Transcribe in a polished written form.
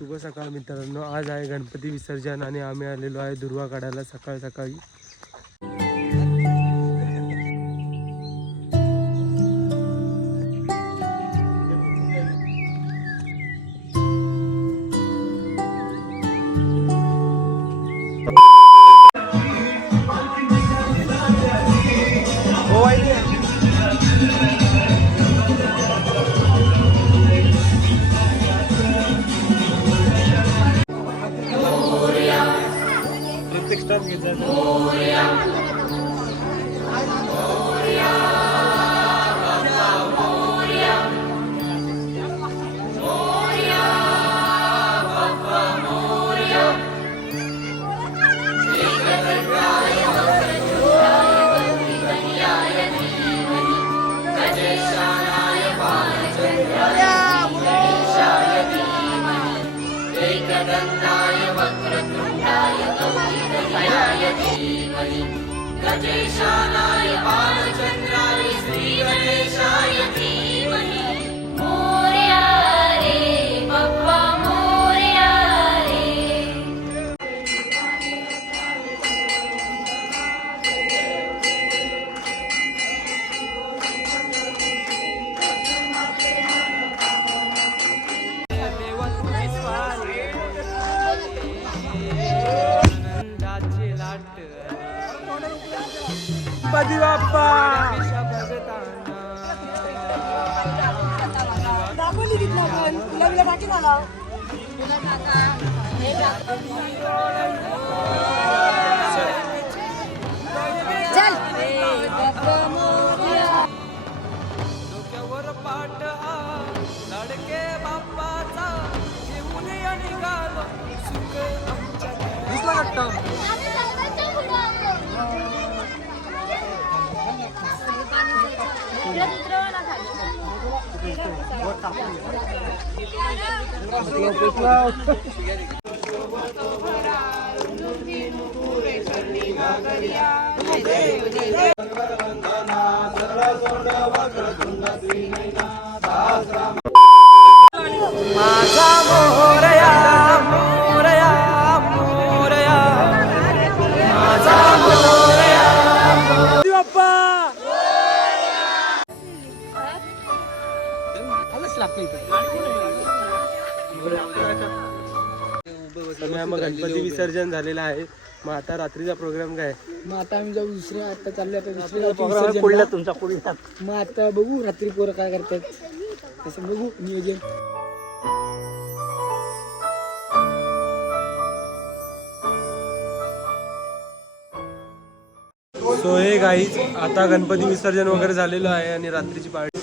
शुभ सकाळ मित्रांनो, आज आहे गणपती विसर्जन आणि आम्ही आलेलो आहे दुर्वा काढायला सकाळ सकाळी. प्रत्येक स्टाफ घेतात. गजेशानाय बालचंद्राय श्री गणेशाय धीमहि मोरया रे बाप्पा मोरया रे. गणपती बाप्पा डोक्यावर पाट लडके बाप्पाचा घेऊन निघालो सुख आमच्या माझा मोरया मोरया मोरया माझा मोरया बाप्पा मग गणपती विसर्जन झालेलं आहे. मग आता रात्रीचा प्रोग्राम काय? मग आता आम्ही जाऊ दुसऱ्या, आता चालले आता दुसऱ्या तुमचा पुढे. मग आता बघू रात्री पोरं काय करतात तसं बघू नियोजन. सो हे गाईज आता गणपती विसर्जन वगैरे झालेलं आहे आणि रात्रीची पार्टी